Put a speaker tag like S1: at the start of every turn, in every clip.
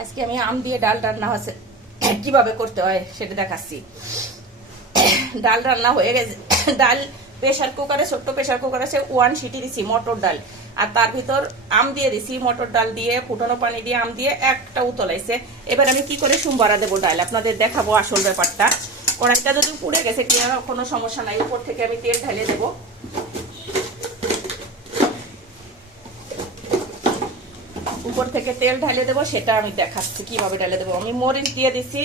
S1: আজকে আমি আম দিয়ে ডাল রান্না হচ্ছে। কীভাবে করতে হয় সেটা দেখাচ্ছি। ডাল রান্না হয়ে গেছে। ডাল প্রেশার কুকারে, ছোট্ট প্রেশার কুকারে সে ওয়ান সিটি দিছি মটর ডাল। আর তার ভিতর আম দিয়ে দিছি মটর ডাল দিয়ে, ফুটানো পানি দিয়ে আম দিয়ে একটা উতলাইছে। এবার আমি কি করে সুম্বারা দেবো ডাল? আপনাদের দেখাবো আসল ব্যাপারটা। কড়াইটা যদি পুড়ে গেছে কোনো সমস্যা নাই। উপর থেকে আমি তেল ঢালে দেবো। উপর থেকে তেল ঢালে দেবো, সেটা আমি দেখাচ্ছি, কীভাবে ঢালে দেবো। আমি মরিচ দিয়ে দিছি,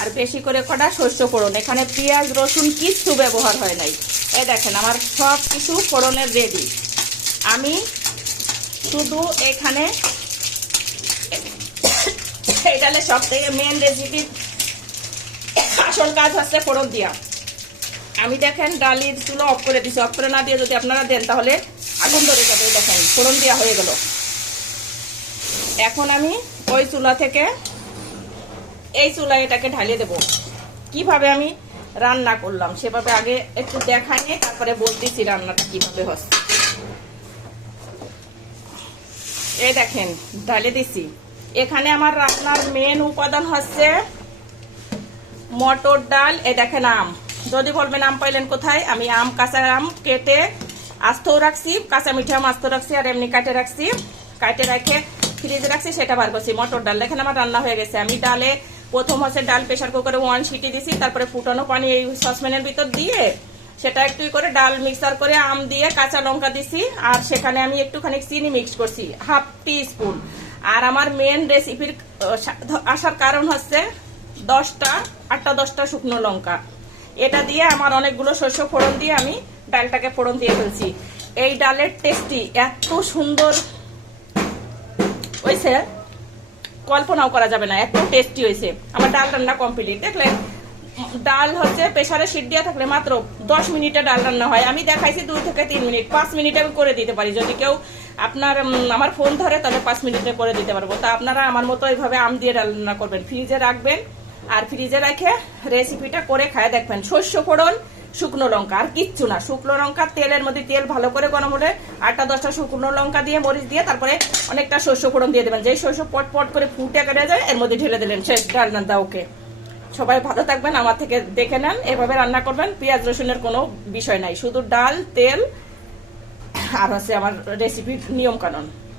S1: আর বেশি করে কটা শস্য ফোড়ন। এখানে পেঁয়াজ, রসুন কিচ্ছু ব্যবহার হয় নাই। এই দেখেন, আমার সব কিছু ফোড়নের রেডি আমি শুধু এখানে এই ডালে সব থেকে মেন রেসিপি আসল কাজ হচ্ছে ফোড়ন দিয়া। আমি দেখেন, ডালির চুলো অফ করে দিছি। অফ করে না দিয়ে যদি আপনারা দেন, তাহলে আগুন ধরে যাবে। দেখেন, ফোড়ন দেওয়া হয়ে গেল। এখন আমি ওই চুলা থেকে এই চুলায় এটাকে ঢালিয়ে দেব। কীভাবে আমি রান্না করলাম সেভাবে আগে একটু দেখাই নিয়ে তারপরে বলতেছি রান্নাটা কীভাবে হচ্ছে। এই দেখেন ঢালিয়ে দিছি। এখানে আমার রান্নার মেন উপাদান হচ্ছে মটর ডাল। এ দেখেন আম। যদি বলবেন আম পাইলেন কোথায়? আমি আম, কাঁচা আম কেটে আস্তও রাখছি, কাঁচা মিঠা আম আস্ত রাখছি আর এমনি কাটে রাখছি। কাটে রেখে ফ্রিজে রাখছি, সেটা বার করছি। মটর ডাল, দেখেন আমার রান্না হয়ে গেছে। আমি ডালে প্রথম হচ্ছে ডাল প্রেশার কুকারে ওয়ান সিটি দিছি, তারপরে ফুটানো পানি এই সসপ্যানের ভিতর দিয়ে সেটা একটু করে ডাল মিক্সার করে আম দিয়ে কাঁচা লঙ্কা দিছি, আর সেখানে আমি একটুখানি চিনি মিক্স করছি হাফ টি স্পুন আর আমার মেন রেসিপির আসার কারণ হচ্ছে দশটা, আটটা দশটা শুকনো লঙ্কা। এটা দিয়ে আমার অনেকগুলো শস্য ফোড়ন দিয়ে আমি ডালটাকে ফোড়ন দিয়ে ফেলছি। এই ডালের টেস্টি এত সুন্দর হয়েছে কল্পনাও করা যাবে না, এত টেস্টি হয়েছে আমার ডাল রান্না কমপ্লিট দেখলেন ডাল হচ্ছে প্রেশারে সিট দেওয়া থাকলে মাত্র দশ মিনিটে ডাল রান্না হয়। আমি দেখাইছি দুই থেকে তিন মিনিট, পাঁচ মিনিটে আমি করে দিতে পারি। যদি কেউ আপনার আমার ফোন ধরে, তাহলে পাঁচ মিনিটে করে দিতে পারব। তা আপনারা আমার মতো এইভাবে আম দিয়ে ডাল রান্না করবেন। ফ্রিজে রাখবেন, আর ফ্রিজে রেখে রেসিপিটা করে খায় দেখবেন। শস্য ফোড়ন শুকনো লঙ্কা, আর কিচ্ছু না। শুকনো লঙ্কা তেলের মধ্যে তেল ভালো করে গরম হলে আটটা, দশটা শুকনো লঙ্কা দিয়ে, মরিচ দিয়ে, তারপরে অনেকটা শস্য ফোড়ন দিয়ে দেবেন। যেই শস্য পট পট করে ফুটে কেটে যায়, এর মধ্যে ঢেলে দিলেন শেষ, ডাল না ওকে সবাই ভালো থাকবেন, আমার থেকে দেখে নেন, এভাবে রান্না করবেন। পেঁয়াজ, রসুনের কোনো বিষয় নাই, শুধু ডাল, তেল, আর হচ্ছে আমার রেসিপির নিয়ম কানুন